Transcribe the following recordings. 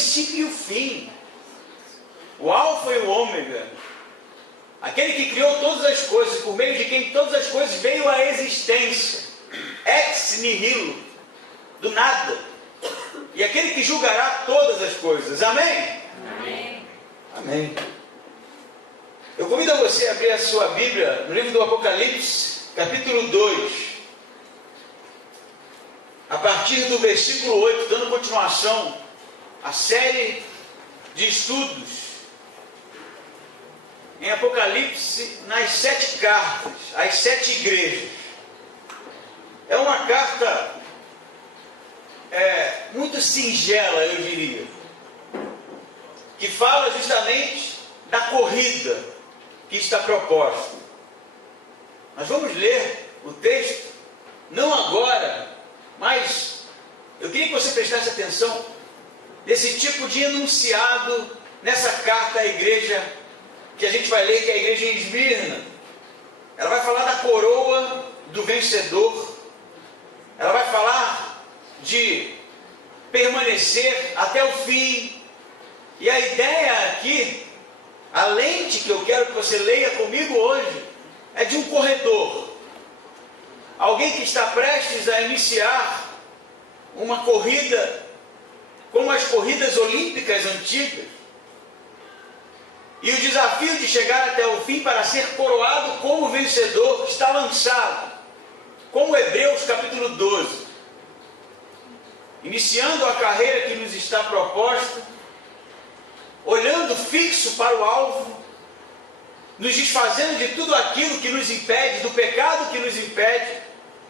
princípio e o fim, o alfa e o ômega, aquele que criou todas as coisas, por meio de quem todas as coisas veio à existência, ex nihilo, do nada, e aquele que julgará todas as coisas. Amém? Amém. Amém. Eu convido a você a abrir a sua Bíblia no livro do Apocalipse, capítulo 2, a partir do versículo 8, dando continuação à série de estudos em Apocalipse, nas 7 cartas, às 7 igrejas. É uma carta muito singela, eu diria, que fala justamente da corrida que está proposta. Nós vamos ler o texto, não agora, mas eu queria que você prestasse atenção nesse tipo de enunciado nessa carta à igreja que a gente vai ler, que é a igreja em Esmirna. Ela vai falar da coroa do vencedor, ela vai falar de permanecer até o fim, e a ideia aqui, a lente que eu quero que você leia comigo hoje, é de um corredor, alguém que está prestes a iniciar uma corrida, como as corridas olímpicas antigas, e o desafio de chegar até o fim para ser coroado como vencedor está lançado, como Hebreus capítulo 12, iniciando a carreira que nos está proposta, olhando fixo para o alvo, nos desfazendo de tudo aquilo que nos impede, do pecado que nos impede,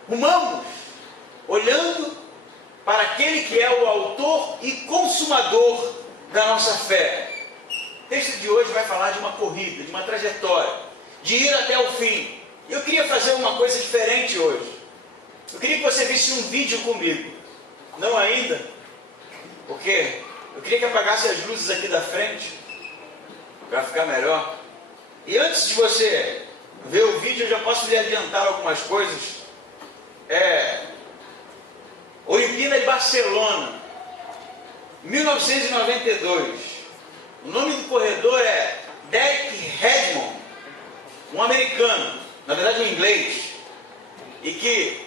rumamos, olhando para aquele que é o autor e consumador da nossa fé. O texto de hoje vai falar de uma corrida, de uma trajetória, de ir até o fim. Eu queria fazer uma coisa diferente hoje. Eu queria que você visse um vídeo comigo. Não ainda, porque eu queria que apagasse as luzes aqui da frente, para ficar melhor. E antes de você ver o vídeo, eu já posso lhe adiantar algumas coisas. Olimpíada de Barcelona, 1992. O nome do corredor é Derek Redmond, um americano, na verdade um inglês, e que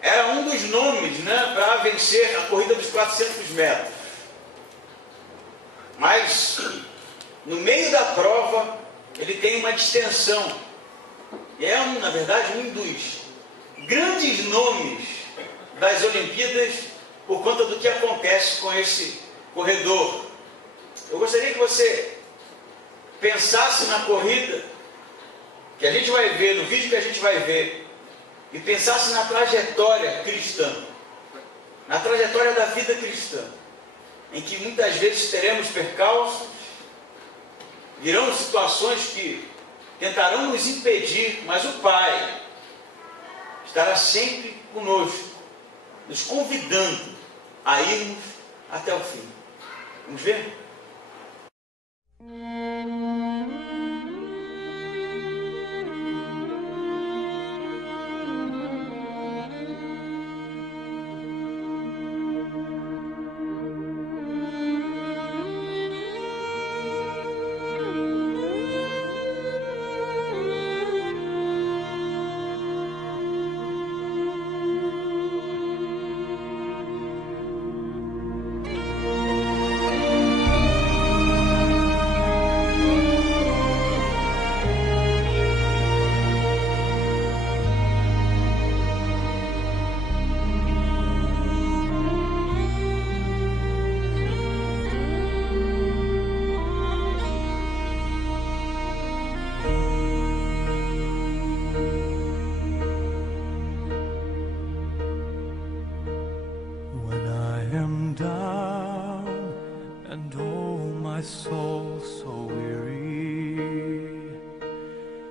era um dos nomes, para vencer a corrida dos 400 metros. Mas, no meio da prova, ele tem uma distensão. E é, na verdade, um dos grandes nomes das Olimpíadas, por conta do que acontece com esse corredor. Eu gostaria que você pensasse na corrida que a gente vai ver, no vídeo que a gente vai ver, e pensasse na trajetória cristã, na trajetória da vida cristã, em que muitas vezes teremos percalços, virão situações que tentarão nos impedir, mas o Pai estará sempre conosco, nos convidando a irmos até o fim. Vamos ver?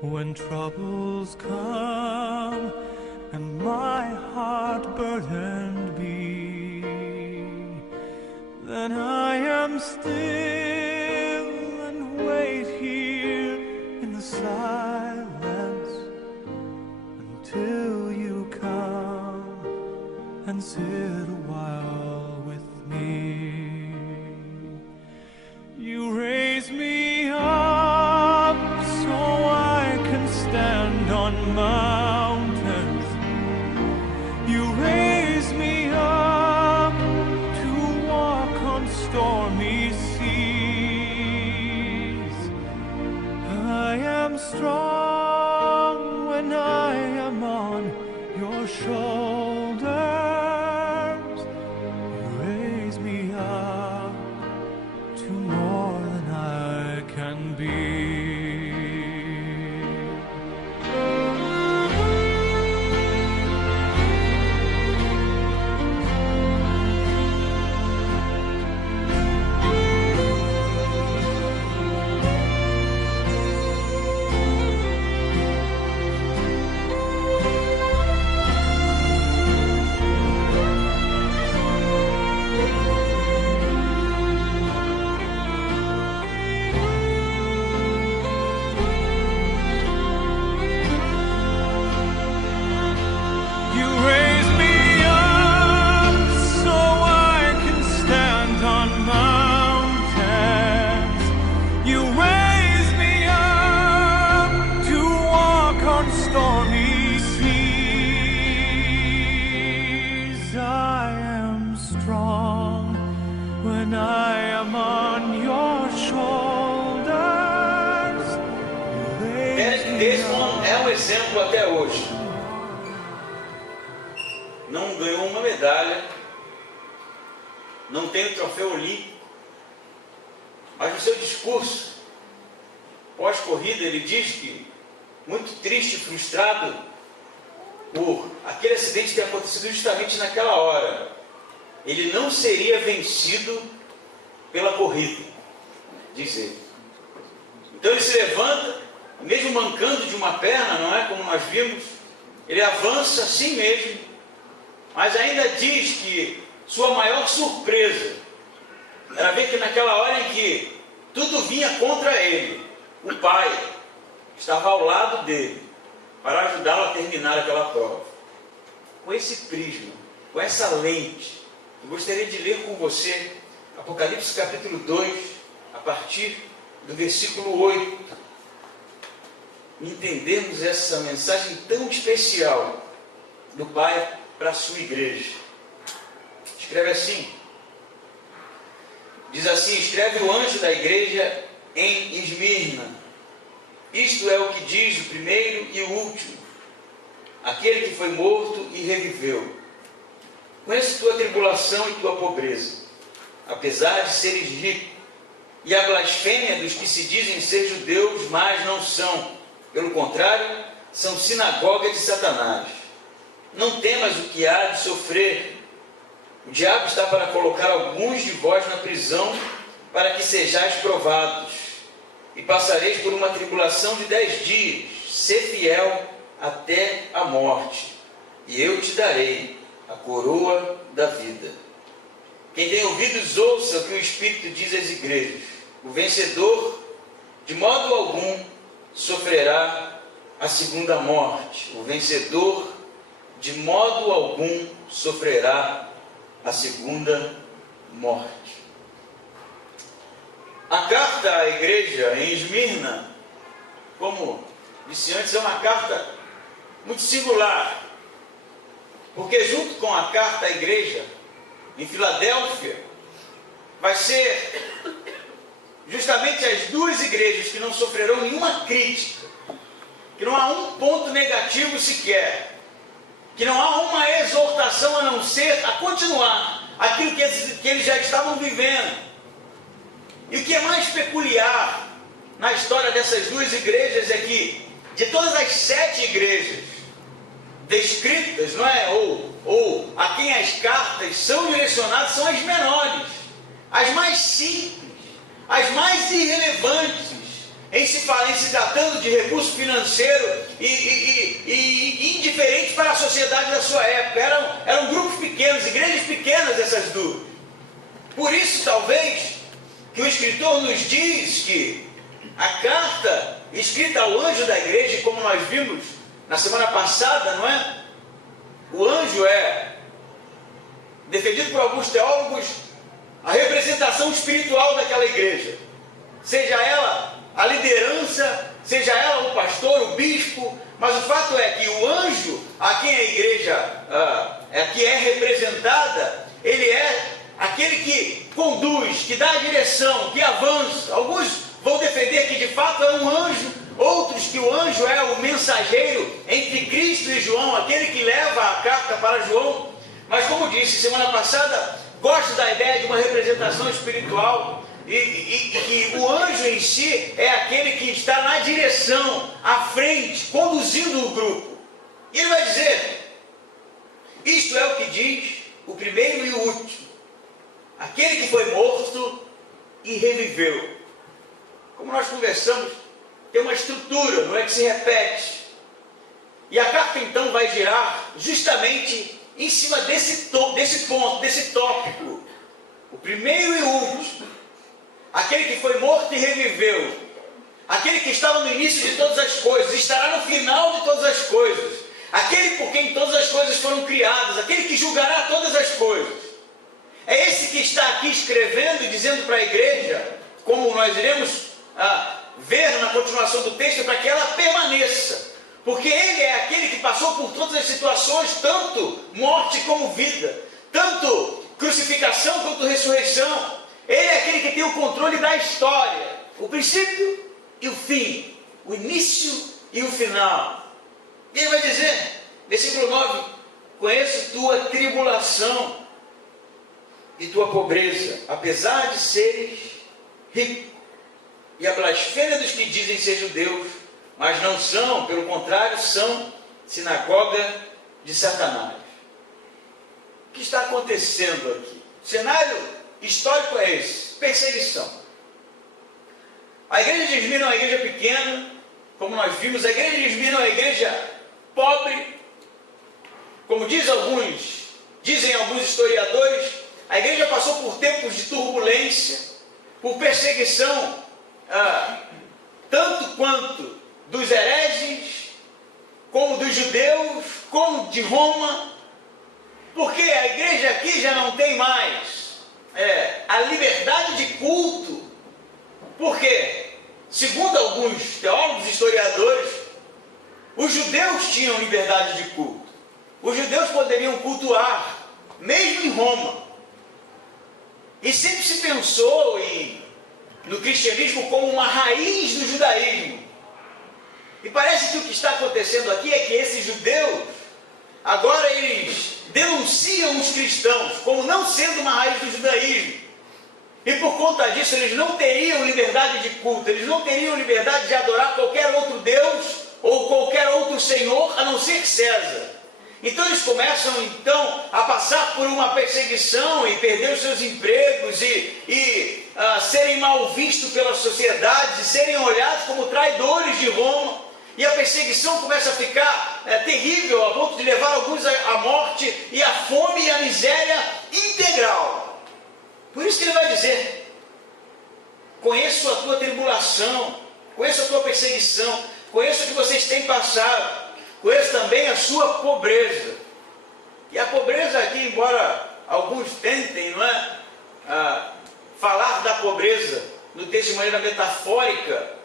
When troubles come and my heart burdened be, then I am still and wait here in the silence until you come and sit a while with me. when I am on your shoulders. Esse é um exemplo até hoje. Não ganhou uma medalha, não tem o troféu olímpico, mas no seu discurso pós-corrida ele diz que, muito triste e frustrado por aquele acidente que aconteceu justamente naquela hora, ele não seria vencido pela corrida, diz ele. Então ele se levanta, mesmo mancando de uma perna, não é? Como nós vimos, ele avança assim mesmo, mas ainda diz que sua maior surpresa era ver que naquela hora em que tudo vinha contra ele, o pai estava ao lado dele para ajudá-lo a terminar aquela prova. Com esse prisma, com essa lente, eu gostaria de ler com você Apocalipse capítulo 2, a partir do versículo 8, entendermos essa mensagem tão especial do Pai para a sua igreja. Escreve assim, diz assim: escreve o anjo da igreja em Esmirna. Isto é o que diz o primeiro e o último, aquele que foi morto e reviveu. Conheço tua tribulação e tua pobreza, apesar de seres rico, e a blasfêmia dos que se dizem ser judeus, mas não são. Pelo contrário, são sinagoga de Satanás. Não temas o que há de sofrer. O diabo está para colocar alguns de vós na prisão, para que sejais provados, e passareis por uma tribulação de 10 dias. Sê fiel até a morte, e eu te darei a coroa da vida. Quem tem ouvidos, ouça o que o Espírito diz às igrejas. O vencedor, de modo algum, sofrerá a segunda morte. O vencedor, de modo algum, sofrerá a segunda morte. A carta à igreja em Esmirna, como disse antes, é uma carta muito singular, porque junto com a carta à igreja em Filadélfia, vai ser justamente as duas igrejas que não sofrerão nenhuma crítica, que não há um ponto negativo sequer, que não há uma exortação a não ser a continuar aquilo que eles já estavam vivendo. E o que é mais peculiar na história dessas duas igrejas é que, de todas as 7 igrejas descritas, não é? ou a quem as cartas são direcionadas, são as menores, as mais simples, as mais irrelevantes, em se tratando de recurso financeiro e indiferente para a sociedade da sua época. Eram grupos pequenos, igrejas pequenas essas duas. Por isso, talvez, que o escritor nos diz que a carta escrita ao anjo da igreja, como nós vimos na semana passada, não é? O anjo é defendido por alguns teólogos a representação espiritual daquela igreja, seja ela a liderança, seja ela o pastor, o bispo, mas o fato é que o anjo a quem a igreja que é representada, ele é aquele que conduz, que dá a direção, que avança. Alguns vão defender que de fato é um anjo, outros que o anjo é o mensageiro entre Cristo e João, aquele que leva a carta para João. Mas como disse semana passada, gosto da ideia de uma representação espiritual, e que o anjo em si é aquele que está na direção, à frente, conduzindo o grupo. E ele vai dizer, isto é o que diz o primeiro e o último, aquele que foi morto e reviveu. Como nós conversamos, tem uma estrutura, não é, que se repete. E a carta então vai girar justamente em cima desse ponto, desse tópico. O primeiro e o último, aquele que foi morto e reviveu, aquele que estava no início de todas as coisas, estará no final de todas as coisas, aquele por quem todas as coisas foram criadas, aquele que julgará todas as coisas. É esse que está aqui escrevendo e dizendo para a igreja, como nós iremos ver na continuação do texto, para que ela permaneça, porque ele é aquele que passou por todas as situações, tanto morte como vida, tanto crucificação quanto ressurreição. aquele que tem o controle da história, o princípio e o fim, o início e o final. E ele vai dizer, versículo 9: conheço tua tribulação e tua pobreza, apesar de seres rico, e a blasfêmia dos que dizem ser judeus, mas não são, pelo contrário, são sinagoga de Satanás. O que está acontecendo aqui? O cenário histórico é esse: perseguição. A igreja de Esmirna é uma igreja pequena, como nós vimos. A igreja de Esmirna é uma igreja pobre, como dizem alguns historiadores. A igreja passou por tempos de turbulência, por perseguição, tanto quanto dos hereges, como dos judeus, como de Roma, porque a igreja aqui já não tem mais a liberdade de culto, porque, segundo alguns teólogos e historiadores, os judeus tinham liberdade de culto. Os judeus poderiam cultuar, mesmo em Roma. E sempre se pensou no cristianismo como uma raiz do judaísmo. E parece que o que está acontecendo aqui é que esses judeus, agora eles denunciam os cristãos como não sendo uma raiz do judaísmo. E por conta disso eles não teriam liberdade de culto, eles não teriam liberdade de adorar qualquer outro Deus ou qualquer outro Senhor, a não ser César. Então eles começam a passar por uma perseguição e perder os seus empregos e serem mal vistos pela sociedade, e serem olhados como traidores de Roma. E a perseguição começa a ficar terrível, a ponto de levar alguns à morte e à fome e à miséria integral. Por isso que ele vai dizer: conheço a tua tribulação, conheço a tua perseguição, conheço o que vocês têm passado, conheço também a sua pobreza. E a pobreza aqui, embora alguns tentem, falar da pobreza no texto de maneira metafórica,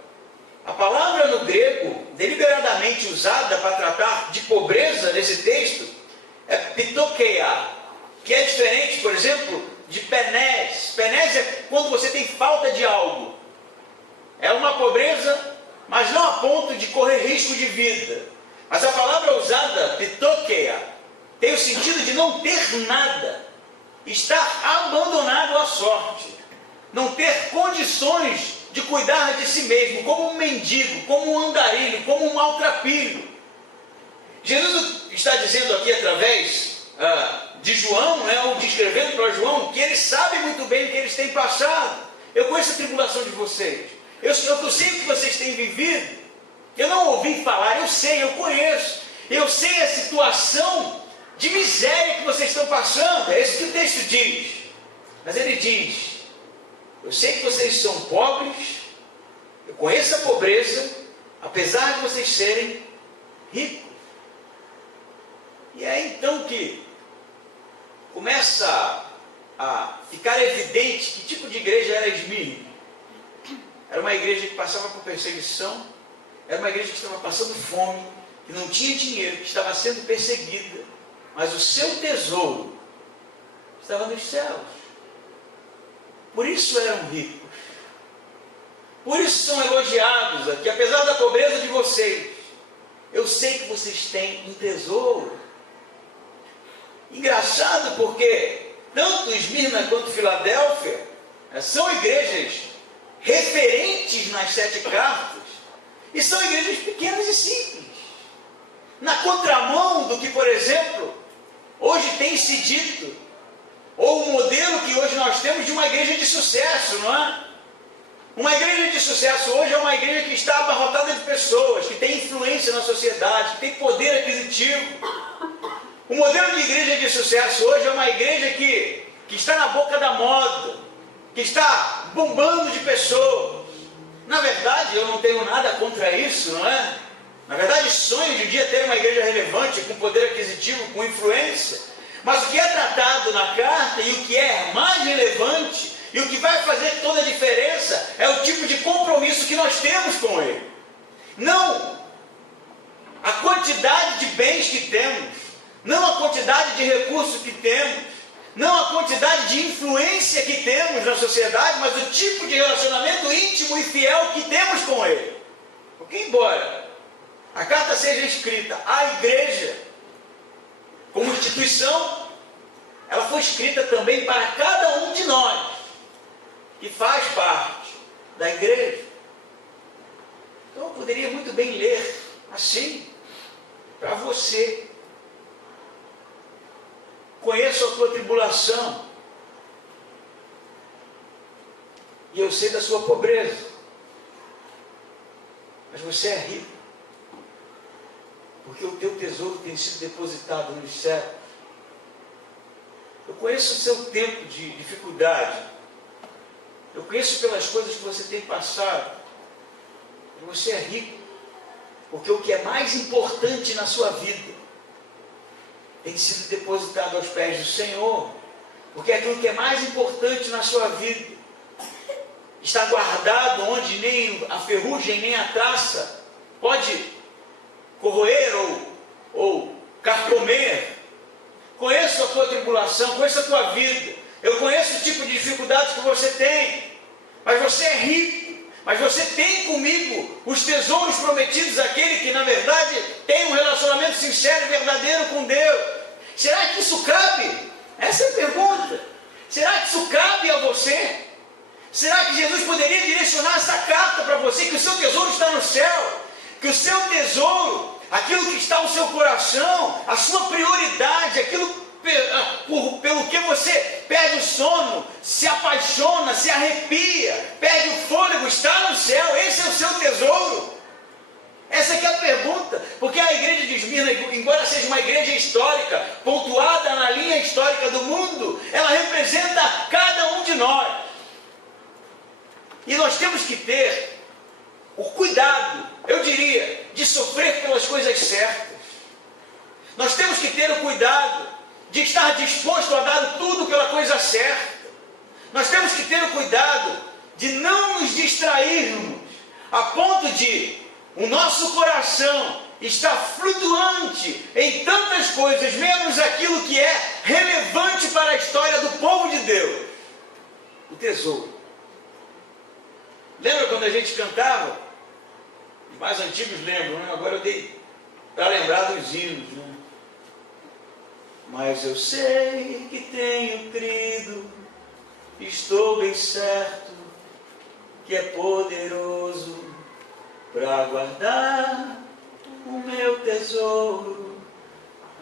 a palavra no grego, deliberadamente usada para tratar de pobreza nesse texto, é pitokeia, que é diferente, por exemplo, de penés. Penés é quando você tem falta de algo. É uma pobreza, mas não a ponto de correr risco de vida. Mas a palavra usada, pitokeia, tem o sentido de não ter nada, estar abandonado à sorte, não ter condições de cuidar de si mesmo, como um mendigo, como um andarilho, como um maltrapilho. Jesus está dizendo aqui através de João, ou descrevendo para João, que ele sabe muito bem o que eles têm passado. Eu conheço a tribulação de vocês, eu sei o que vocês têm vivido. Eu não ouvi falar, eu sei, eu conheço, eu sei a situação de miséria que vocês estão passando. É isso que o texto diz. Mas ele diz: eu sei que vocês são pobres, eu conheço a pobreza, apesar de vocês serem ricos. E é então que começa a ficar evidente que tipo de igreja era Esmirna. Era uma igreja que passava por perseguição, era uma igreja que estava passando fome, que não tinha dinheiro, que estava sendo perseguida, mas o seu tesouro estava nos céus. Por isso eram ricos, por isso são elogiados aqui. Apesar da pobreza de vocês, eu sei que vocês têm um tesouro. Engraçado, porque tanto Esmirna quanto Filadélfia são igrejas referentes nas 7 cartas, e são igrejas pequenas e simples, na contramão do que, por exemplo, hoje tem se dito, ou o modelo que hoje nós temos de uma igreja de sucesso, não é? Uma igreja de sucesso hoje é uma igreja que está abarrotada de pessoas, que tem influência na sociedade, que tem poder aquisitivo. O modelo de igreja de sucesso hoje é uma igreja que está na boca da moda, que está bombando de pessoas. Na verdade, eu não tenho nada contra isso, não é? Na verdade, sonho de um dia ter uma igreja relevante, com poder aquisitivo, com influência. Mas o que é tratado na carta e o que é mais relevante e o que vai fazer toda a diferença é o tipo de compromisso que nós temos com Ele. Não a quantidade de bens que temos, não a quantidade de recursos que temos, não a quantidade de influência que temos na sociedade, mas o tipo de relacionamento íntimo e fiel que temos com Ele. Porque embora a carta seja escrita à igreja, como instituição, ela foi escrita também para cada um de nós, que faz parte da igreja. Então eu poderia muito bem ler assim, para você. Conheço a tua tribulação, e eu sei da sua pobreza, mas você é rico, porque o teu tesouro tem sido depositado nos céus. Eu conheço o seu tempo de dificuldade, eu conheço pelas coisas que você tem passado, e você é rico, porque o que é mais importante na sua vida tem sido depositado aos pés do Senhor, porque aquilo que é mais importante na sua vida está guardado onde nem a ferrugem nem a traça pode corroer ou carcomer. Conheço a tua tribulação, conheço a tua vida, eu conheço o tipo de dificuldades que você tem, mas você é rico. Mas você tem comigo os tesouros prometidos àquele que, na verdade, tem um relacionamento sincero e verdadeiro com Deus. Será que isso cabe? Essa é a pergunta. Será que isso cabe a você? Será que Jesus poderia direcionar essa carta para você, que o seu tesouro está no céu? Que o seu tesouro, aquilo que está no seu coração, a sua prioridade, aquilo pelo que você perde o sono, se apaixona, se arrepia, perde o fôlego, está no céu. Esse é o seu tesouro. Essa aqui é a pergunta, porque a igreja de Esmirna, embora seja uma igreja histórica, pontuada na linha histórica do mundo, ela representa cada um de nós. E nós temos que ter o cuidado, eu diria, de sofrer pelas coisas certas. Nós temos que ter o cuidado de estar disposto a dar tudo pela coisa certa. Nós temos que ter o cuidado de não nos distrairmos a ponto de o nosso coração estar flutuante em tantas coisas, menos aquilo que é relevante para a história do povo de Deus: o tesouro. Lembra quando a gente cantava? Os mais antigos lembram, né? Agora eu dei para lembrar dos hinos, né? Mas eu sei que tenho crido, estou bem certo que é poderoso para guardar o meu tesouro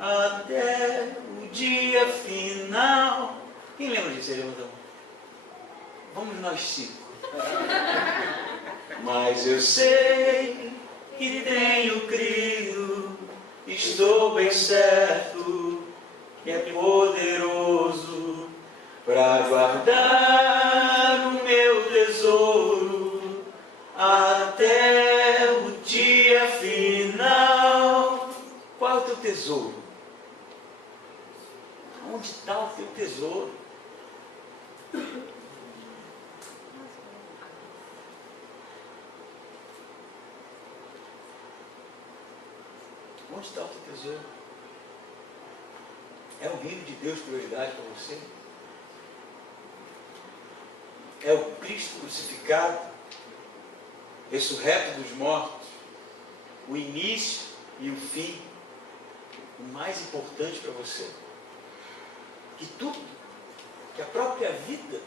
até o dia final. Quem lembra disso? Levanta a mão. Vamos nós 5. Mas eu sei que tenho crido, estou bem certo que é poderoso para guardar o meu tesouro até o dia final. Qual é o teu tesouro? Onde está o teu tesouro? Onde está o teu tesouro? É o reino de Deus prioridade para você? É o Cristo crucificado, ressurreto dos mortos, o início e o fim, o mais importante para você? Que tudo, que a própria vida.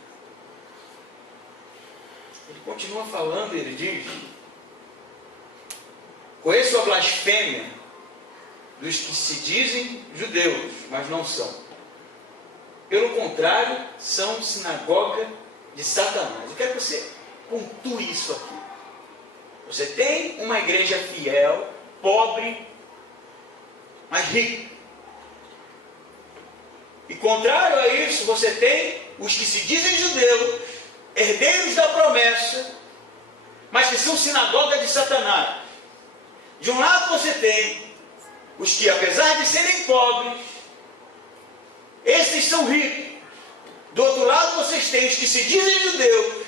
Ele continua falando, ele diz: conheço a blasfêmia dos que se dizem judeus, mas não são. Pelo contrário, são sinagoga de Satanás. Eu quero que você pontue isso aqui. Você tem uma igreja fiel, pobre, mas rica. E contrário a isso, você tem os que se dizem judeus, herdeiros da promessa, mas que são sinagoga de Satanás. De um lado você tem os que, apesar de serem pobres, esses são ricos. Do outro lado vocês têm os que se dizem judeus,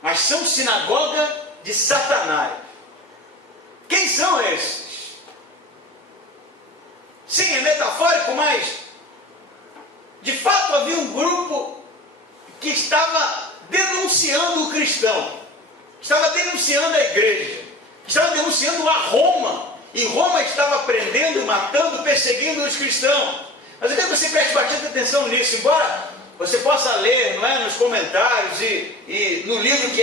mas são sinagoga de Satanás. Quem são esses? Sim, é metafórico, mas De fato, havia um grupo que estava denunciando o cristão, estava denunciando a igreja, estava denunciando a Roma, e Roma estava prendendo, matando, perseguindo os cristãos. Mas eu quero que você preste bastante atenção nisso, embora você possa ler, não é, nos comentários e no livro que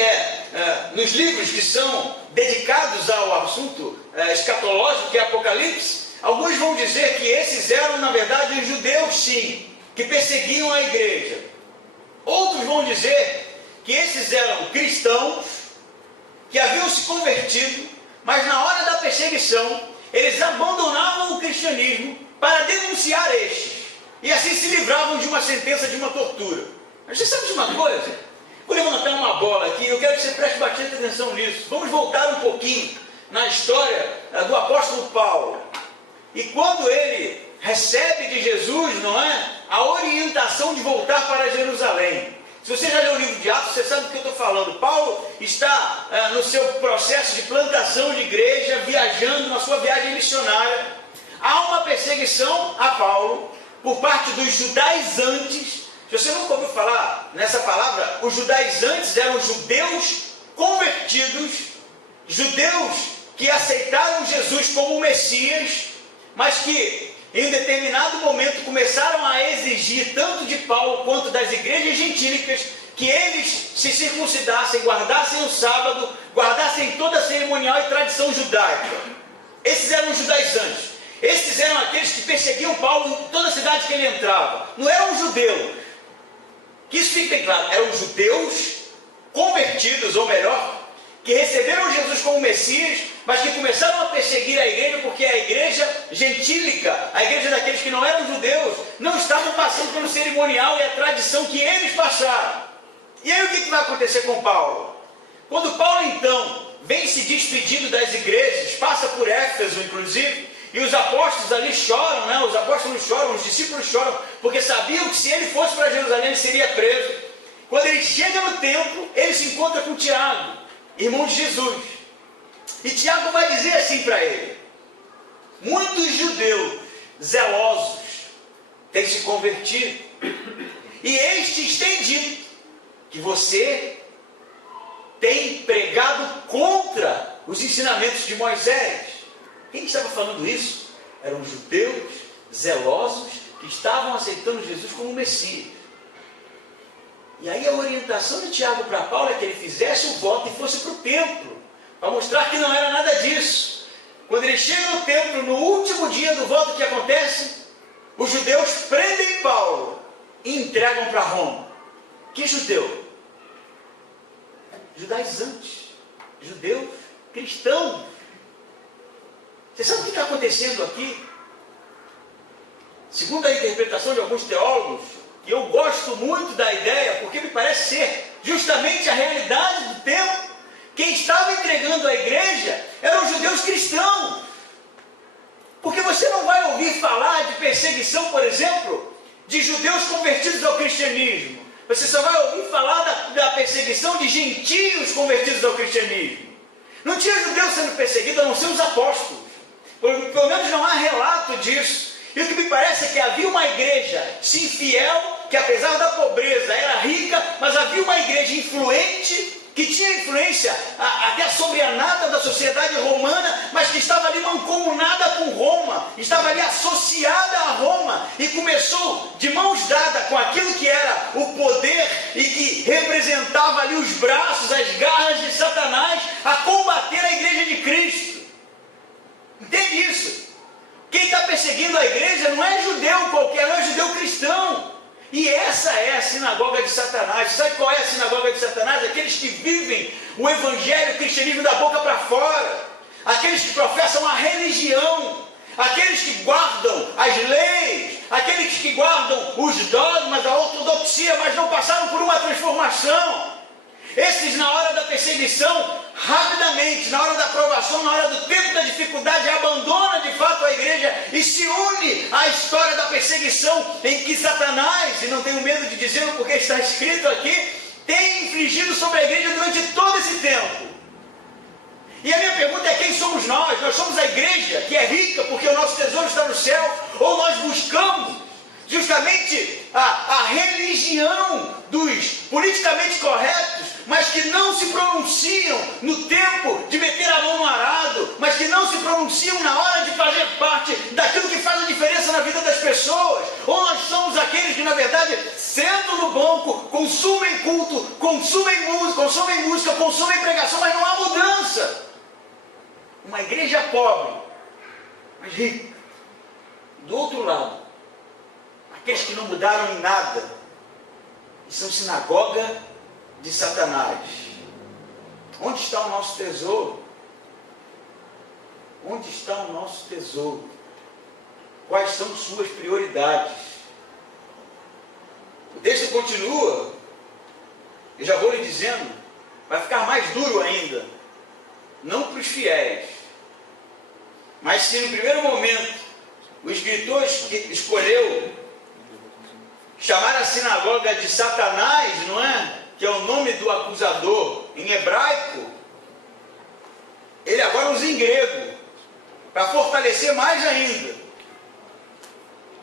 nos livros que são dedicados ao assunto escatológico, que é Apocalipse, alguns vão dizer que esses eram, na verdade, os judeus, sim, que perseguiam a igreja. Outros vão dizer que esses eram cristãos que haviam se convertido, mas na hora da perseguição, eles abandonavam o cristianismo para denunciar estes, e assim se livravam de uma sentença, de uma tortura. Mas você sabe de uma coisa? Vou levantar uma bola aqui, eu quero que você preste bastante atenção nisso. Vamos voltar um pouquinho na história do apóstolo Paulo. E quando ele recebe de Jesus, não é, a orientação de voltar para Jerusalém. Se você já leu o livro de Atos, você sabe do que eu estou falando. Paulo está no seu processo de plantação de igreja, viajando na sua viagem missionária. Há uma perseguição a Paulo por parte dos judaizantes. Se você nunca ouviu falar nessa palavra, os judaizantes eram judeus convertidos, judeus que aceitaram Jesus como Messias, mas que em um determinado momento começaram a exigir tanto de Paulo quanto das igrejas gentílicas que eles se circuncidassem, guardassem o sábado, guardassem toda a cerimonial e tradição judaica. Esses eram os judaizantes. Esses eram aqueles que perseguiam Paulo em toda a cidade que ele entrava. Não eram judeus. Que isso fique bem claro. Eram judeus convertidos, ou melhor, que receberam Jesus como Messias, mas que começaram a perseguir a igreja porque a igreja gentílica, a igreja daqueles que não eram judeus, não estavam passando pelo cerimonial e a tradição que eles passaram. E aí o que vai acontecer com Paulo? Quando Paulo então vem se despedindo das igrejas, passa por Éfeso inclusive, e os apóstolos ali choram, né? Os apóstolos choram, os discípulos choram, porque sabiam que se ele fosse para Jerusalém ele seria preso. Quando ele chega no templo, ele se encontra com Tiago, irmão de Jesus. E Tiago vai dizer assim para ele: muitos judeus zelosos têm se convertido, e estes têm dito que você tem pregado contra os ensinamentos de Moisés. Quem estava falando isso? Eram judeus zelosos que estavam aceitando Jesus como Messias. E aí a orientação de Tiago para Paulo é que ele fizesse o voto e fosse para o templo, para mostrar que não era nada disso. Quando ele chega no templo, no último dia do voto, o que acontece? Os judeus prendem Paulo e entregam para Roma. Que judeu? Judaizantes, judeus cristãos. Você sabe o que está acontecendo aqui? Segundo a interpretação de alguns teólogos, e eu gosto muito da ideia, porque me parece ser justamente a realidade do tempo, quem estava entregando a igreja eram os judeus cristãos. Porque você não vai ouvir falar de perseguição, por exemplo, de judeus convertidos ao cristianismo. Você só vai ouvir falar da perseguição de gentios convertidos ao cristianismo. Não tinha judeus sendo perseguidos, a não ser os apóstolos. Pelo menos não há relato disso. E o que me parece é que havia uma igreja, sim, fiel, que apesar da pobreza era rica, mas havia uma igreja influente, que tinha influência até sobre a nata da sociedade romana, mas que estava ali mancomunada com Roma, estava ali associada a Roma, e começou de mãos dadas com aquilo que era o poder e que representava ali os braços, as garras de Satanás, a combater a igreja de Cristo. Entende isso? Quem está perseguindo a igreja não é judeu qualquer, não é judeu cristão. E essa é a sinagoga de Satanás. Sabe qual é a sinagoga de Satanás? Aqueles que vivem o evangelho, o cristianismo da boca para fora. Aqueles que professam a religião. Aqueles que guardam as leis. Aqueles que guardam os dogmas, a ortodoxia, mas não passaram por uma transformação. Esses, na hora da perseguição, rapidamente, na hora da provação, na hora do tempo da dificuldade, abandona de fato a igreja e se une à história da perseguição em que Satanás, e não tenho medo de dizê-lo porque está escrito aqui, tem infligido sobre a igreja durante todo esse tempo. E a minha pergunta é: quem somos nós? Nós somos a igreja que é rica porque o nosso tesouro está no céu, ou nós buscamos justamente a religião dos politicamente corretos, mas que não se pronunciam no tempo de meter a mão no arado, mas que não se pronunciam na hora de fazer parte daquilo que faz a diferença na vida das pessoas. Ou nós somos aqueles que, na verdade, sentam no banco, consumem culto, consumem música, consumem pregação, mas não há mudança. Uma igreja pobre, mas rica. Do outro lado, aqueles que não mudaram em nada, e são sinagoga de Satanás. Onde está o nosso tesouro? Onde está o nosso tesouro? Quais são suas prioridades? O texto continua, eu já vou lhe dizendo, vai ficar mais duro ainda, não para os fiéis, mas se no primeiro momento o escritor escolheu chamar a sinagoga de Satanás, não é? Que é o nome do acusador em hebraico, ele agora usa em grego, para fortalecer mais ainda,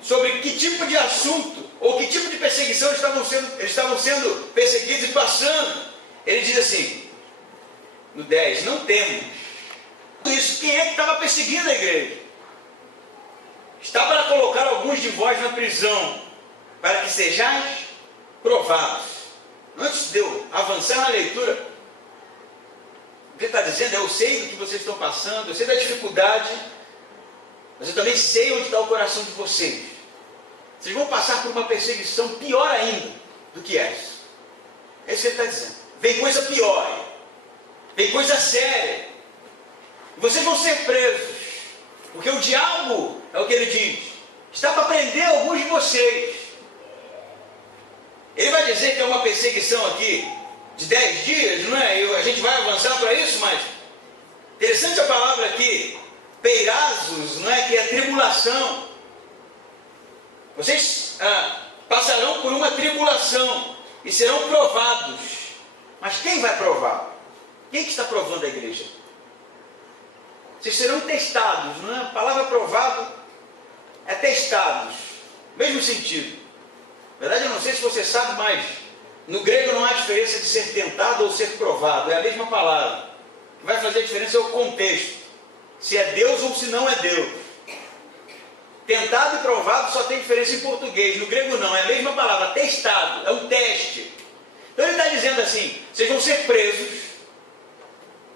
sobre que tipo de assunto, ou que tipo de perseguição eles estavam sendo perseguidos e passando. Ele diz assim, no 10, não temos. Isso, quem é que estava perseguindo a igreja? Está para colocar alguns de vós na prisão, para que sejais provados. Antes de eu avançar na leitura, o que ele está dizendo é, eu sei do que vocês estão passando, eu sei da dificuldade, mas eu também sei onde está o coração de vocês. Vocês vão passar por uma perseguição pior ainda do que essa. É isso que ele está dizendo. Vem coisa pior, vem coisa séria. E vocês vão ser presos, porque o diabo, é o que ele diz, está para prender alguns de vocês. Ele vai dizer que é uma perseguição aqui de 10 dias, não é? A gente vai avançar para isso, mas interessante a palavra aqui, peirasos, não é? Que é tribulação. Vocês passarão por uma tribulação e serão provados. Mas quem vai provar? Quem que está provando a igreja? Vocês serão testados, não é? A palavra provado é testados, mesmo sentido. Na verdade, eu não sei se você sabe, mas no grego não há diferença de ser tentado ou ser provado, é a mesma palavra. O que vai fazer a diferença é o contexto, se é Deus ou se não é Deus. Tentado e provado só tem diferença em português, no grego não, é a mesma palavra, testado, é um teste. Então ele está dizendo assim, vocês vão ser presos,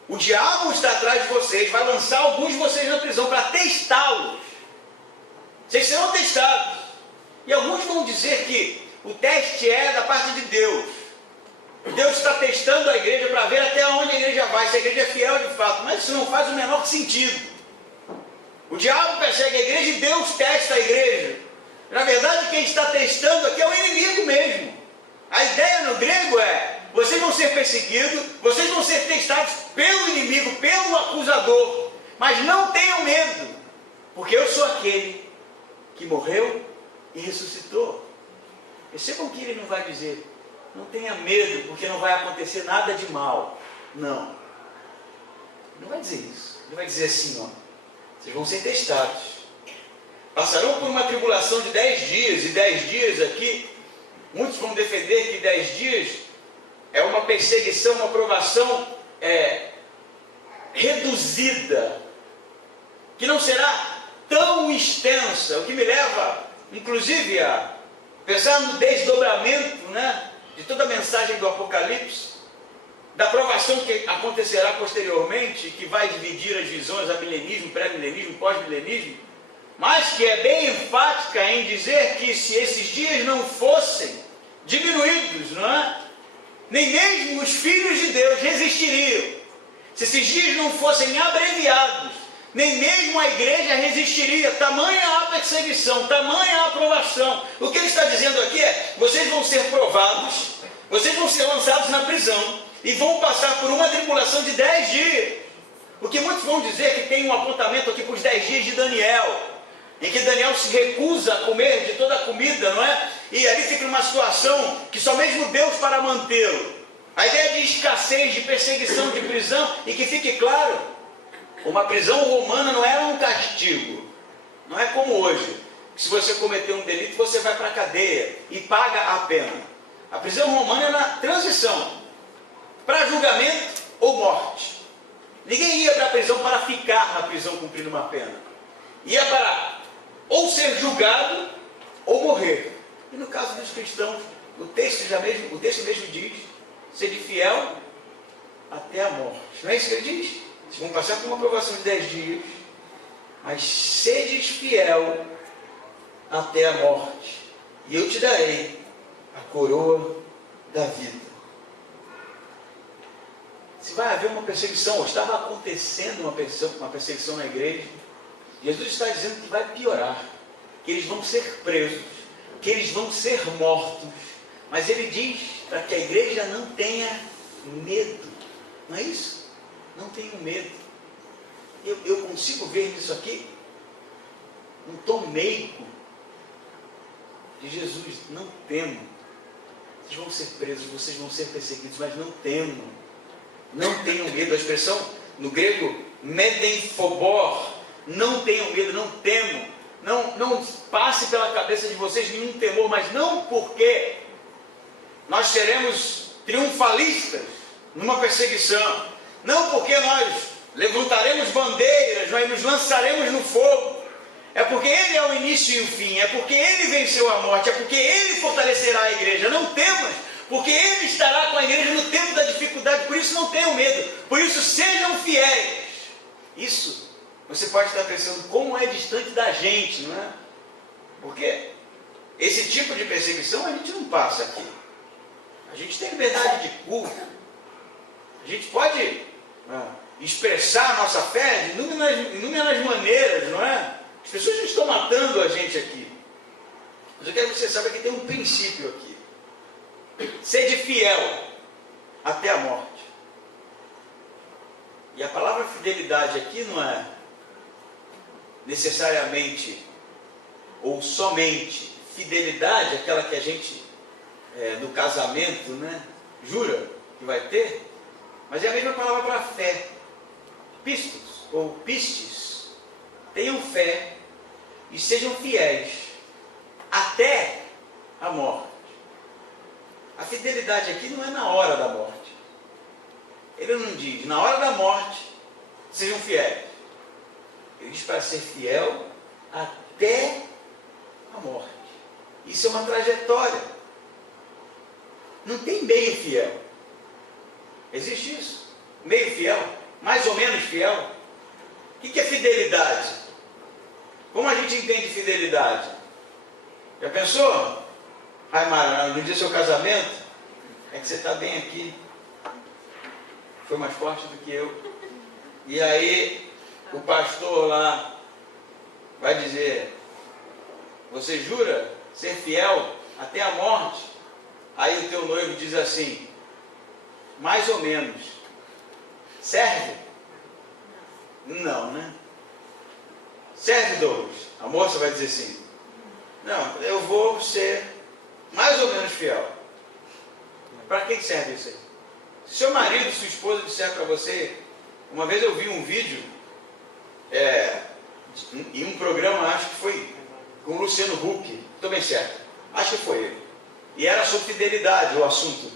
o diabo está atrás de vocês, vai lançar alguns de vocês na prisão para testá-los. Vocês serão testados. E alguns vão dizer que o teste é da parte de Deus. Deus está testando a igreja para ver até onde a igreja vai, se a igreja é fiel de fato. Mas isso não faz o menor sentido. O diabo persegue a igreja e Deus testa a igreja. Na verdade, quem está testando aqui é o inimigo mesmo. A ideia no grego é, vocês vão ser perseguidos, vocês vão ser testados pelo inimigo, pelo acusador. Mas não tenham medo, porque eu sou aquele que morreu e ressuscitou. Percebam que ele não vai dizer, não tenha medo, porque não vai acontecer nada de mal. Não. Não vai dizer isso. Ele vai dizer assim, ó, vocês vão ser testados. Passarão por uma tribulação de 10 dias, e 10 dias aqui, muitos vão defender que 10 dias é uma perseguição, uma provação reduzida, que não será tão extensa, o que me leva, inclusive, a pensar no desdobramento, né, de toda a mensagem do Apocalipse, da provação que acontecerá posteriormente, que vai dividir as visões a milenismo, pré-milenismo, pós-milenismo, mas que é bem enfática em dizer que se esses dias não fossem diminuídos, não é? Nem mesmo os filhos de Deus resistiriam. Se esses dias não fossem abreviados, nem mesmo a igreja resistiria, tamanha a perseguição, tamanha a aprovação. O que ele está dizendo aqui é, vocês vão ser provados, vocês vão ser lançados na prisão, e vão passar por uma tribulação de 10 dias. O que muitos vão dizer que tem um apontamento aqui para os 10 dias de Daniel, em que Daniel se recusa a comer de toda a comida, não é? E ali fica numa situação que só mesmo Deus para mantê-lo. A ideia de escassez, de perseguição, de prisão, e que fique claro, uma prisão romana não era um castigo, não é como hoje. Se você cometer um delito, você vai para a cadeia e paga a pena. A prisão romana é na transição para julgamento ou morte. Ninguém ia para a prisão para ficar na prisão cumprindo uma pena. Ia para ou ser julgado ou morrer. E no caso dos cristãos, o texto mesmo diz: sede fiel até a morte. Não é isso que ele diz? Vocês vão passar por uma provação de 10 dias, mas sedes fiel até a morte, e eu te darei a coroa da vida. Se vai haver uma perseguição, ou estava acontecendo uma perseguição na igreja, Jesus está dizendo que vai piorar, que eles vão ser presos, que eles vão ser mortos, mas ele diz para que a igreja não tenha medo. Não é isso? Não tenham medo. Eu consigo ver nisso aqui um tom meigo de Jesus: não temam. Vocês vão ser presos, vocês vão ser perseguidos, mas não temam. Não tenham medo. A expressão no grego, medenphobor, não tenham medo, não temam. Não passe pela cabeça de vocês nenhum temor, mas não porque nós seremos triunfalistas numa perseguição, não porque nós levantaremos bandeiras, nós nos lançaremos no fogo. É porque Ele é o início e o fim, é porque Ele venceu a morte, é porque Ele fortalecerá a igreja. Não temas, porque Ele estará com a igreja no tempo da dificuldade. Por isso não tenham medo, por isso sejam fiéis. Isso, você pode estar pensando como é distante da gente, não é? Porque esse tipo de perseguição a gente não passa aqui. A gente tem liberdade de culto, a gente pode expressar a nossa fé de inúmeras maneiras, não é? As pessoas não estão matando a gente aqui. Mas eu quero que você saiba que tem um princípio aqui: sede fiel até a morte. E a palavra fidelidade aqui não é necessariamente ou somente fidelidade, aquela que a gente no casamento, né, jura que vai ter, mas é a mesma palavra para fé. Pistos ou pistes. Tenham fé e sejam fiéis até a morte. A fidelidade aqui não é na hora da morte. Ele não diz, na hora da morte, sejam fiéis. Ele diz para ser fiel até a morte. Isso é uma trajetória. Não tem meio fiel. Existe isso? Meio fiel? Mais ou menos fiel? O que é fidelidade? Como a gente entende fidelidade? Já pensou? Ai, Mara, no dia do seu casamento, é que você está bem aqui. Foi mais forte do que eu. E aí, o pastor lá vai dizer: você jura ser fiel até a morte? Aí o teu noivo diz assim: mais ou menos. Serve? Não, né? Serve, Douglas? A moça vai dizer assim: não, eu vou ser mais ou menos fiel. Para que serve isso aí? Se seu marido, sua esposa disser para você... Uma vez eu vi um vídeo em um programa, acho que foi com o Luciano Huck, estou bem certo, acho que foi ele, e era sobre fidelidade o assunto,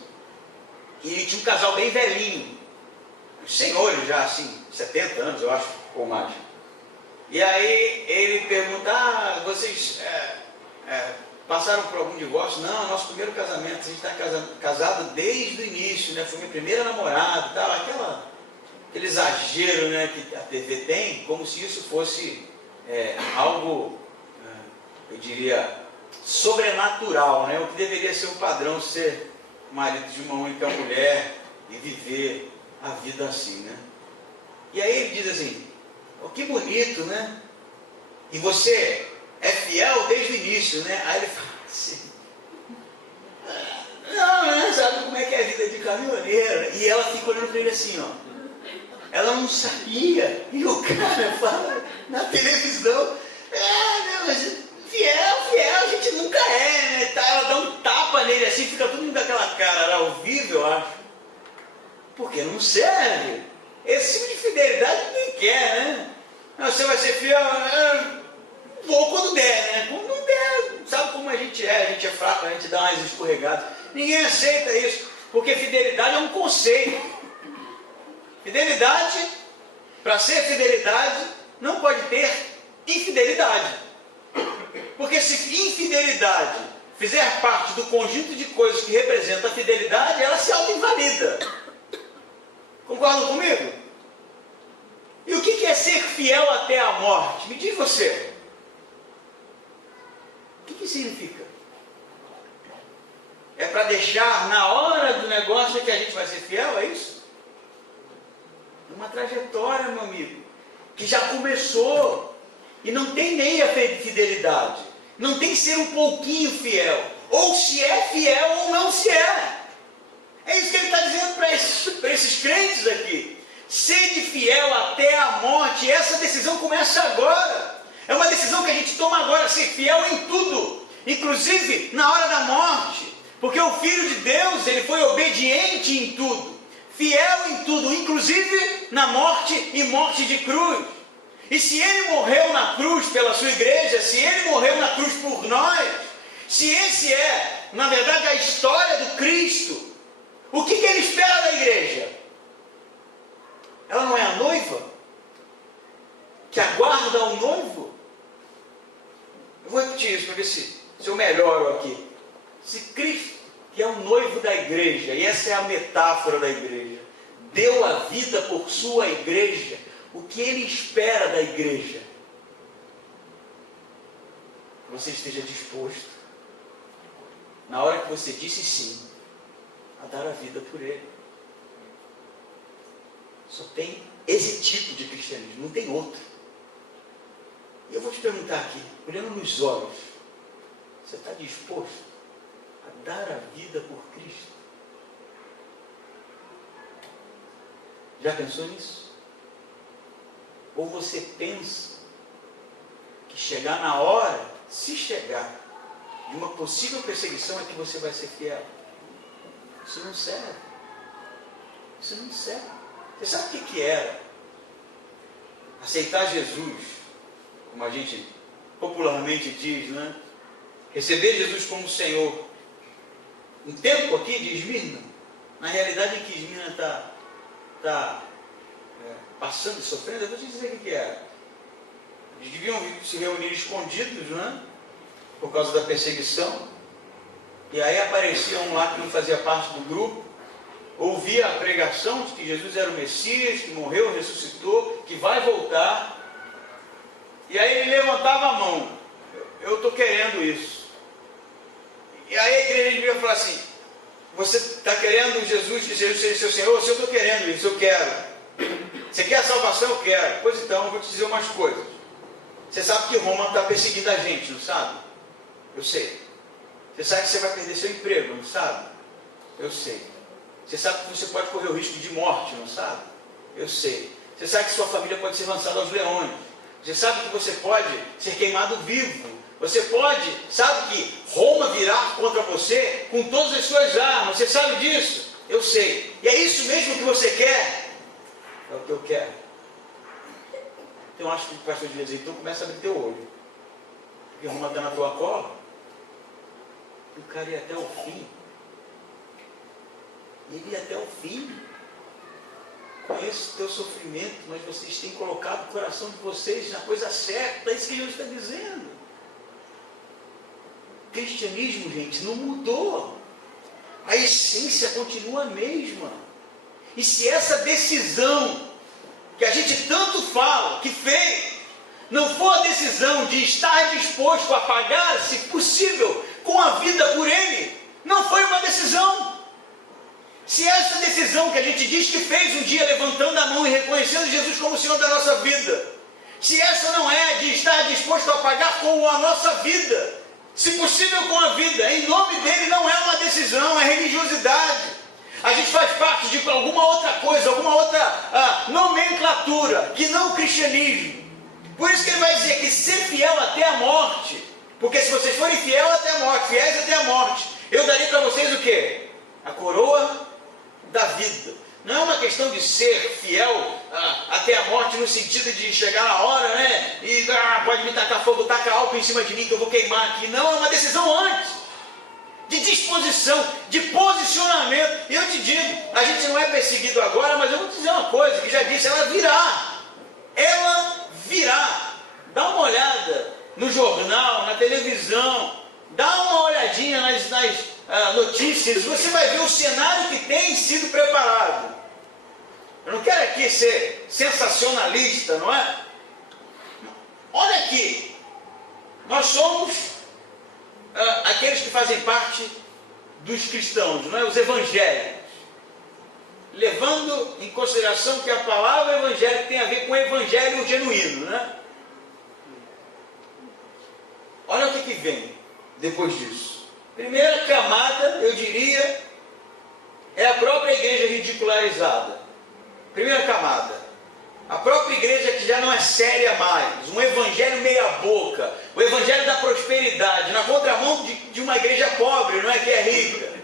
e tinha um casal bem velhinho, senhores já assim, 70 anos eu acho, ou mais. E aí ele pergunta: vocês passaram por algum divórcio? Não, nosso primeiro casamento, a gente está casado desde o início, né? Foi minha primeira namorada, tal, aquele exagero, né, que a TV tem, como se isso fosse algo, eu diria, sobrenatural, né? O que deveria ser um padrão, ser marido de uma única mulher e viver a vida assim, né? E aí ele diz assim: oh, que bonito, né? E você é fiel desde o início, né? Aí ele fala assim: não, né? Sabe como é que é a vida de caminhoneiro? E ela fica olhando para ele assim, ó. Ela não sabia. E o cara fala na televisão: não, mas fiel, a gente nunca é, né? Ela dá um tapa nele assim, fica todo mundo com aquela cara. Era ao vivo, eu acho. Porque não serve. Esse tipo de fidelidade ninguém quer, né? Não, você vai ser fiel. Ou quando der, né? Quando não der, sabe como a gente é fraco, a gente dá umas escorregadas. Ninguém aceita isso, porque fidelidade é um conceito. Fidelidade, para ser fidelidade, não pode ter infidelidade. Porque se infidelidade fizer parte do conjunto de coisas que representa a fidelidade, ela se auto-invalida. Concordam comigo? E o que é ser fiel até a morte? Me diz você. O que significa? É para deixar na hora do negócio que a gente vai ser fiel, é isso? É uma trajetória, meu amigo, que já começou. E não tem meia fidelidade. Não tem ser um pouquinho fiel. Ou se é fiel ou não se é. É isso que ele está dizendo para esses crentes aqui. Sede fiel até a morte. E essa decisão começa agora. É uma decisão que a gente toma agora, ser fiel em tudo. Inclusive na hora da morte. Porque o Filho de Deus, ele foi obediente em tudo. Fiel em tudo, inclusive na morte e morte de cruz. E se ele morreu na cruz pela sua igreja, se ele morreu na cruz por nós, se esse é, na verdade, a história do Cristo, o que ele espera da igreja? Ela não é a noiva? Que aguarda o noivo? Eu vou repetir isso para ver se eu melhoro aqui. Se Cristo, que é o noivo da igreja, e essa é a metáfora da igreja, deu a vida por sua igreja, o que ele espera da igreja? Que você esteja disposto, na hora que você disse sim, a dar a vida por ele. Só tem esse tipo de cristianismo, não tem outro. E eu vou te perguntar aqui, olhando nos olhos, você está disposto a dar a vida por Cristo? Já pensou nisso? Ou você pensa que chegar na hora, se chegar, de uma possível perseguição é que você vai ser fiel? Isso não serve. Isso não serve. Você sabe o que era aceitar Jesus, como a gente popularmente diz, né? Receber Jesus como Senhor. Um tempo aqui de Esmirna, na realidade em que Esmirna está passando e sofrendo, eu vou te dizer o que era. Eles deviam se reunir escondidos, né? Por causa da perseguição. E aí aparecia um lá que não fazia parte do grupo, ouvia a pregação de que Jesus era o Messias, que morreu, ressuscitou, que vai voltar. E aí ele levantava a mão. Eu estou querendo isso. E aí a igreja devia falar assim: você está querendo Jesus, que Jesus seja seu Senhor? Se eu estou querendo isso, eu quero. Você quer a salvação? Eu quero. Pois então, eu vou te dizer umas coisas. Você sabe que Roma está perseguindo a gente, não sabe? Eu sei. Você sabe que você vai perder seu emprego, não sabe? Eu sei. Você sabe que você pode correr o risco de morte, não sabe? Eu sei. Você sabe que sua família pode ser lançada aos leões. Você sabe que você pode ser queimado vivo. Você pode, sabe que Roma virá contra você com todas as suas armas. Você sabe disso? Eu sei. E é isso mesmo que você quer? É o que eu quero. Então eu acho que o pastor devia dizer: então começa a abrir teu olho. Porque Roma está na tua cola. E o cara ia até o fim. Ele ia até o fim. Conheço o teu sofrimento, mas vocês têm colocado o coração de vocês na coisa certa. É isso que Jesus está dizendo. O cristianismo, gente, não mudou. A essência continua a mesma. E se essa decisão que a gente tanto fala, que fez, não for a decisão de estar disposto a pagar, se possível, com a vida por Ele, não foi uma decisão. Se essa decisão que a gente diz que fez um dia, levantando a mão e reconhecendo Jesus como o Senhor da nossa vida, se essa não é de estar disposto a pagar com a nossa vida, se possível com a vida, em nome dele, não é uma decisão, é religiosidade. A gente faz parte de alguma outra coisa, alguma outra nomenclatura, que não o cristianismo. Por isso que ele vai dizer que ser fiel até a morte, porque se vocês forem fiel até a morte, fiéis até a morte, eu darei para vocês o quê? A coroa da vida. Não é uma questão de ser fiel até a morte, no sentido de chegar na hora, né? E pode me tacar fogo, taca álcool em cima de mim que eu vou queimar aqui. Não, é uma decisão antes. De disposição, de posicionamento. E eu te digo, a gente não é perseguido agora, mas eu vou te dizer uma coisa, que já disse, ela virá. Ela virá. Dá uma olhada no jornal, na televisão, dá uma olhadinha nas notícias, você vai ver o cenário que tem sido preparado. Eu não quero aqui ser sensacionalista, não é? Olha aqui, nós somos aqueles que fazem parte dos cristãos, não é? Os evangélicos. Levando em consideração que a palavra evangélico tem a ver com o evangelho genuíno, né? Olha o que vem depois disso. Primeira camada, eu diria, é a própria igreja ridicularizada. Primeira camada. A própria igreja que já não é séria mais. Um evangelho meia boca. O evangelho da prosperidade. Na contramão de uma igreja pobre, não é que é rica.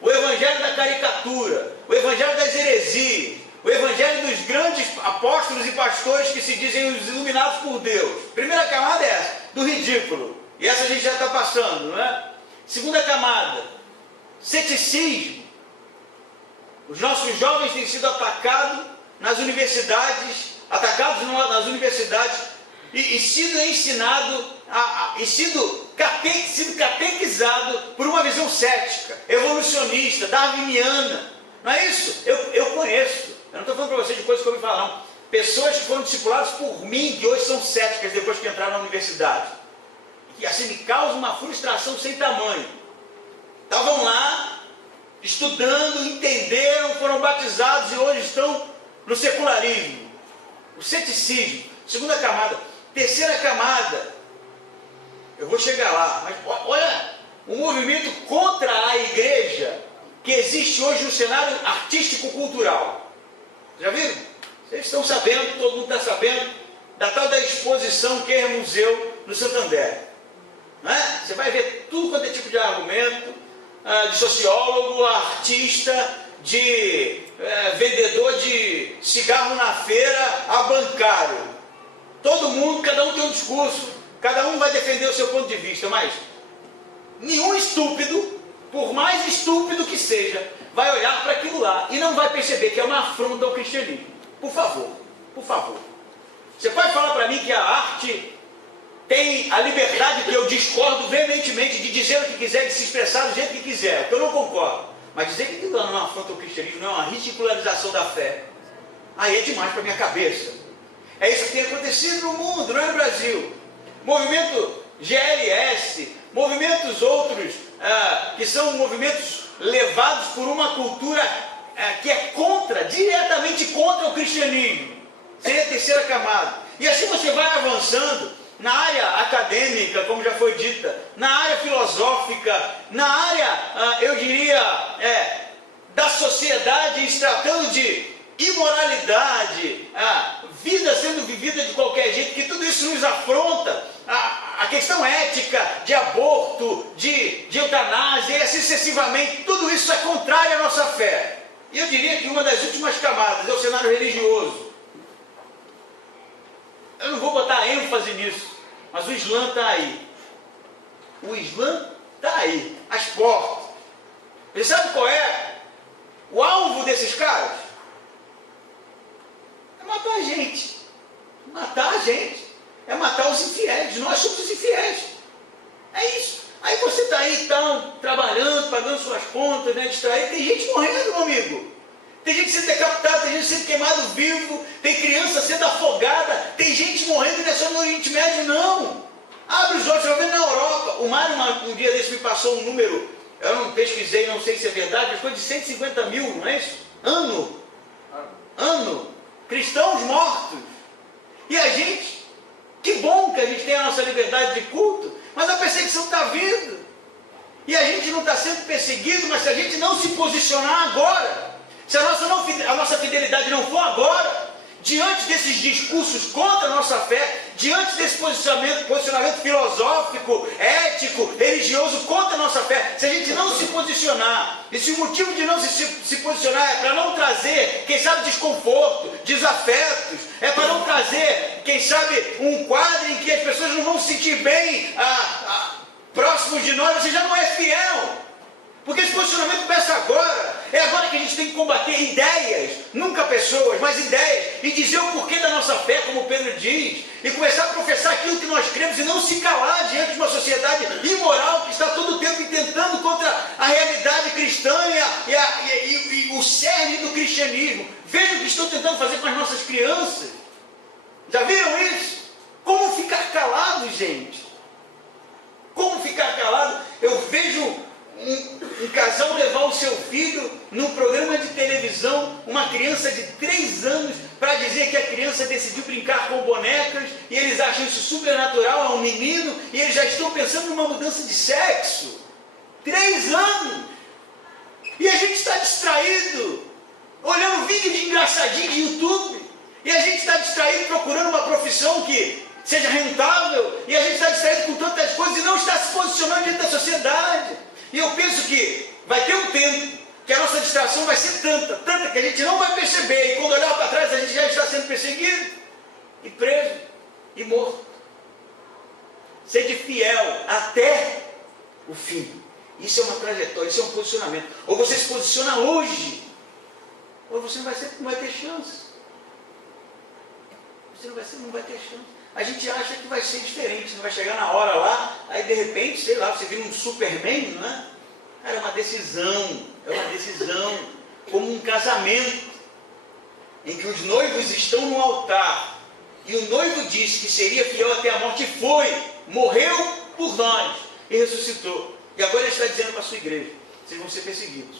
O evangelho da caricatura. O evangelho das heresias. O evangelho dos grandes apóstolos e pastores que se dizem os iluminados por Deus. Primeira camada é essa, do ridículo. E essa a gente já está passando, não é? Segunda camada, ceticismo. Os nossos jovens têm sido atacados nas universidades, e sido ensinado, sido catequizado por uma visão cética, evolucionista, darwiniana. Não é isso? Eu conheço. Eu não estou falando para vocês de coisas que eu ouvi falar, não. Pessoas que foram discipuladas por mim, que hoje são céticas depois que entraram na universidade. E assim me causa uma frustração sem tamanho. Estavam lá, estudando, entenderam, foram batizados e hoje estão no secularismo. O ceticismo, segunda camada. Terceira camada, eu vou chegar lá, mas olha o movimento contra a igreja que existe hoje no cenário artístico-cultural. Já viram? Vocês estão sabendo, todo mundo está sabendo, da tal da exposição Kerr Museu no Santander. Não é? Você vai ver tudo quanto é tipo de argumento, de sociólogo, artista, de vendedor de cigarro na feira, a bancário. Todo mundo, cada um tem um discurso, cada um vai defender o seu ponto de vista, mas nenhum estúpido, por mais estúpido que seja, vai olhar para aquilo lá e não vai perceber que é uma afronta ao cristianismo. Por favor, por favor. Você pode falar para mim que a arte tem a liberdade, que eu discordo veementemente, de dizer o que quiser, de se expressar do jeito que quiser, que eu não concordo. Mas dizer que aquilo não é uma afronta ao cristianismo, não é uma ridicularização da fé, aí é demais para a minha cabeça. É isso que tem acontecido no mundo, não é no Brasil. Movimento GLS, movimentos outros, que são movimentos levados por uma cultura que é diretamente contra o cristianismo. Seria a terceira camada. E assim você vai avançando na área acadêmica, como já foi dita, na área filosófica, na área, eu diria, da sociedade, se tratando de imoralidade, vida sendo vivida de qualquer jeito, que tudo isso nos afronta, a questão ética, de aborto, de eutanásia, e assim sucessivamente, tudo isso é contrário à nossa fé. E eu diria que uma das últimas camadas é o cenário religioso. Eu não vou botar ênfase nisso, mas o Islã está aí. O Islã está aí, às portas. Você sabe qual é o alvo desses caras? É matar a gente. Matar a gente. É matar os infiéis. Nós somos os infiéis. É isso. Aí você está aí, então, trabalhando, pagando suas contas, né, distraído. Tem gente morrendo, meu amigo. Tem gente sendo decapitada, tem gente sendo queimado vivo, tem criança sendo afogada, tem gente morrendo, não é só no Oriente Médio, não. Abre os olhos, você vai ver na Europa. O Mário, um dia desse, me passou um número, eu não pesquisei, não sei se é verdade, mas foi de 150 mil, não é isso? Ano. Cristãos mortos. E a gente, que bom que a gente tem a nossa liberdade de culto, mas a perseguição está vindo. E a gente não está sendo perseguido, mas se a gente não se posicionar agora, se a nossa fidelidade não for agora, diante desses discursos contra a nossa fé, diante desse posicionamento filosófico, ético, religioso contra a nossa fé, se a gente não se posicionar, e se o motivo de não se posicionar é para não trazer trazer, quem sabe, desconforto, desafetos, é para não trazer, quem sabe, um quadro em que as pessoas não vão se sentir bem próximos de nós. Você já não é fiel. Porque esse posicionamento começa agora. É agora que a gente tem que combater ideias, nunca pessoas, mas ideias, e dizer o porquê da nossa fé, como Pedro diz, e começar a professar aquilo que nós cremos, e não se calar diante de uma sociedade imoral que está todo o tempo tentando contra a realidade cristã e o cerne do cristianismo. Veja o que estão tentando fazer com as nossas crianças. Já viram isso? Como ficar calado, gente? Como ficar calado? Eu vejo um casal levar o seu filho num programa de televisão, uma criança de 3 anos, para dizer que a criança decidiu brincar com bonecas, e eles acham isso supernatural, é um menino, e eles já estão pensando numa mudança de sexo. 3 anos! E a gente está distraído, olhando vídeo de engraçadinho de YouTube, e a gente está distraído procurando uma profissão que seja rentável, e a gente está distraído com tantas coisas e não está se posicionando diante da sociedade. E eu penso que vai ter um tempo que a nossa distração vai ser tanta que a gente não vai perceber, e quando olhar para trás a gente já está sendo perseguido, e preso, e morto. Sede fiel até o fim. Isso é uma trajetória, isso é um posicionamento. Ou você se posiciona hoje, ou você não vai ter chance. Você não vai ter chance. A gente acha que vai ser diferente, não vai chegar na hora lá, aí de repente, sei lá, você vira um Superman, não é? Cara, é uma decisão, como um casamento, em que os noivos estão no altar, e o noivo disse que seria fiel até a morte, e foi, morreu por nós, e ressuscitou. E agora ele está dizendo para a sua igreja, vocês vão ser perseguidos.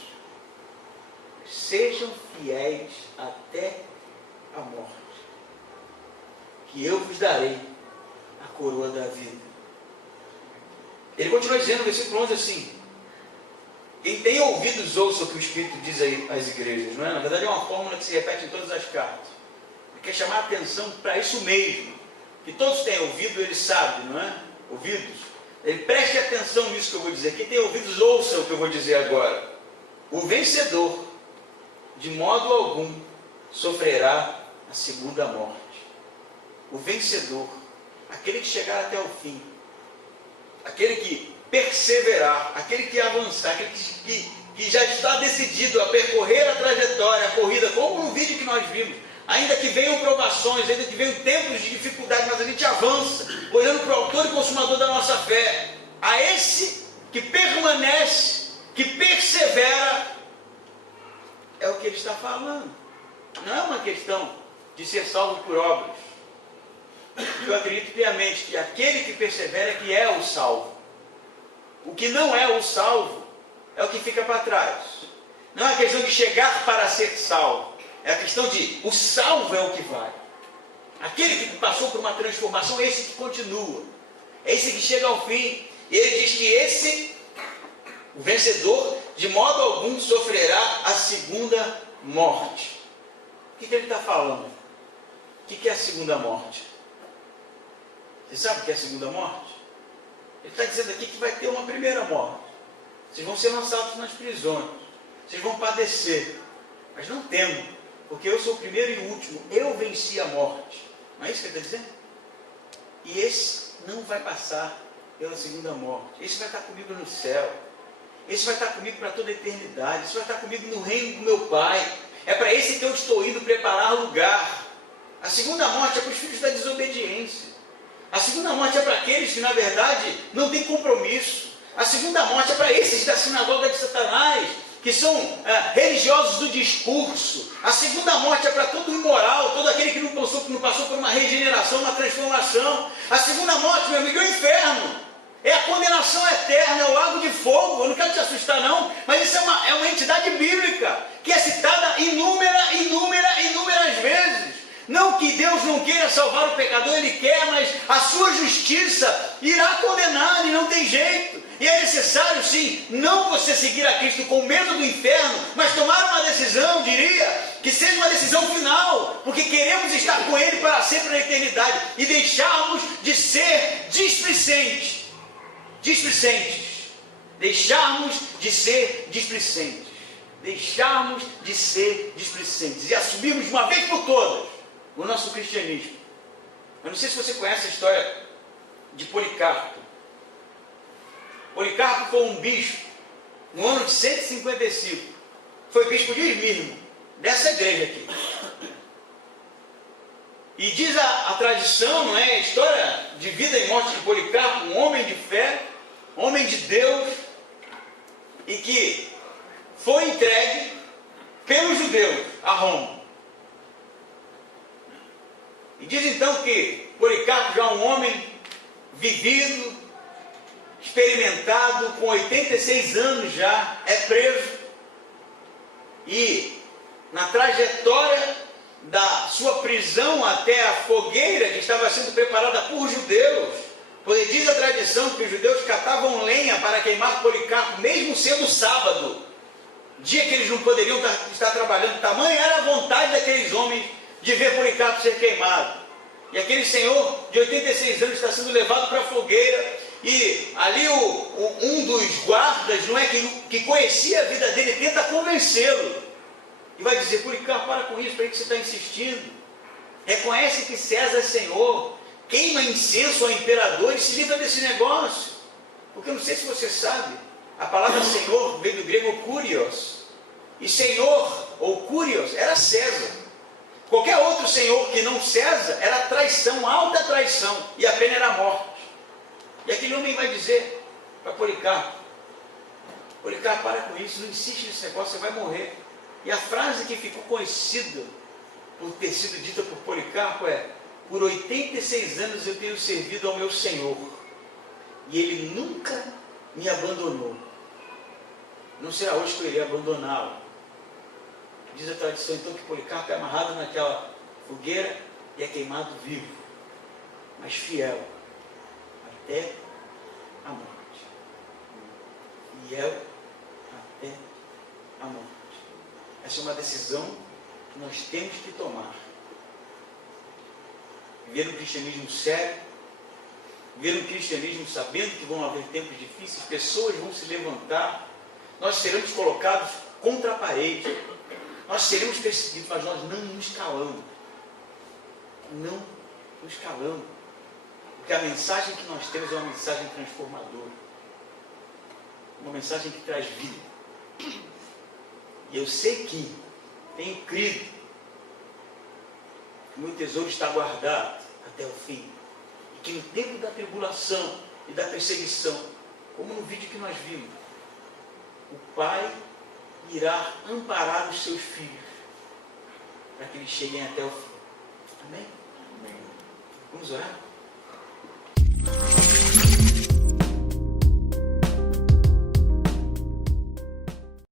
Sejam fiéis até a morte, que eu vos darei a coroa da vida. Ele continua dizendo no versículo 11 assim: quem tem ouvidos ouça o que o Espírito diz às igrejas, não é? Na verdade é uma fórmula que se repete em todas as cartas. Ele quer chamar a atenção para isso mesmo, que todos têm ouvido, ele sabe, não é? Ouvidos. Ele preste atenção nisso que eu vou dizer. Quem tem ouvidos ouça o que eu vou dizer agora. O vencedor, de modo algum, sofrerá a segunda morte. O vencedor, aquele que chegar até o fim, aquele que perseverar, aquele que avançar, aquele que já está decidido a percorrer a trajetória, a corrida, como no vídeo que nós vimos, ainda que venham provações, ainda que venham tempos de dificuldade, mas a gente avança, olhando para o autor e consumador da nossa fé. A esse que permanece, que persevera, é o que ele está falando. Não é uma questão de ser salvo por obras. Eu acredito piamente que aquele que persevera que é o salvo. O que não é o salvo é o que fica para trás. Não é a questão de chegar para ser salvo. É a questão de o salvo é o que vai. Aquele que passou por uma transformação é esse que continua. É esse que chega ao fim. E ele diz que esse, o vencedor, de modo algum sofrerá a segunda morte. O que ele está falando? O que é a segunda morte? Você sabe o que é a segunda morte? Ele está dizendo aqui que vai ter uma primeira morte. Vocês vão ser lançados nas prisões. Vocês vão padecer. Mas não temam, porque eu sou o primeiro e o último. Eu venci a morte. Não é isso que ele está dizendo? E esse não vai passar pela segunda morte. Esse vai estar comigo no céu. Esse vai estar comigo para toda a eternidade. Esse vai estar comigo no reino do meu Pai. É para esse que eu estou indo preparar lugar. A segunda morte é para os filhos da desobediência. A segunda morte é para aqueles que, na verdade, não têm compromisso. A segunda morte é para esses da sinagoga de Satanás, que são religiosos do discurso. A segunda morte é para todo imoral, todo aquele que não passou por uma regeneração, uma transformação. A segunda morte, meu amigo, é o inferno. É a condenação eterna, é o lago de fogo. Eu não quero te assustar não, mas isso é uma entidade bíblica, que é citada inúmeras vezes. Não que Deus não queira salvar o pecador, Ele quer, mas a sua justiça irá condenar e não tem jeito. E é necessário, sim, não você seguir a Cristo com medo do inferno, mas tomar uma decisão, diria, que seja uma decisão final, porque queremos estar com Ele para sempre na eternidade e deixarmos de ser displicentes. Deixarmos de ser displicentes. deixarmos de ser displicentes e assumirmos de uma vez por todas o nosso cristianismo. Eu não sei se você conhece a história de Policarpo. Policarpo foi um bispo no ano de 155. Foi bispo de Esmirna, dessa igreja aqui. E diz a tradição, não é? A história de vida e morte de Policarpo, um homem de fé, homem de Deus, e que foi entregue pelos judeus a Roma. E diz então que Policarpo, já um homem vivido, experimentado, com 86 anos já, é preso. E na trajetória da sua prisão até a fogueira que estava sendo preparada por judeus, pois diz a tradição que os judeus catavam lenha para queimar Policarpo, mesmo sendo sábado, dia que eles não poderiam estar trabalhando. Tamanha era a vontade daqueles homens de ver Policarpo ser queimado. E aquele senhor de 86 anos está sendo levado para a fogueira, e ali um dos guardas, não é, que conhecia a vida dele, tenta convencê-lo. E vai dizer: Policarpo, para com isso, para que você está insistindo? Reconhece que César é Senhor, queima incenso ao imperador e se livra desse negócio. Porque eu não sei se você sabe, a palavra Senhor vem do grego Kurios. E Senhor, ou Kurios, era César. Qualquer outro senhor que não César era traição, alta traição, e a pena era a morte. E aquele homem vai dizer para Policarpo: Policarpo, para com isso, não insiste nesse negócio, você vai morrer. E a frase que ficou conhecida por ter sido dita por Policarpo é: por 86 anos eu tenho servido ao meu Senhor, e Ele nunca me abandonou. Não será hoje que eu irei abandoná-lo. Diz a tradição então que Policarpo é amarrado naquela fogueira e é queimado vivo, mas fiel até a morte. Fiel até a morte. Essa é uma decisão que nós temos que tomar. Viver um cristianismo sério, viver um cristianismo sabendo que vão haver tempos difíceis, pessoas vão se levantar, nós seremos colocados contra a parede, nós seremos perseguidos, mas nós não nos calamos. Não nos calamos. Porque a mensagem que nós temos é uma mensagem transformadora. Uma mensagem que traz vida. E eu sei que, tenho crido, que o meu tesouro está guardado até o fim. E que no tempo da tribulação e da perseguição, como no vídeo que nós vimos, o Pai irá amparar os seus filhos, para que eles cheguem até o fim. Amém? Amém. Vamos orar?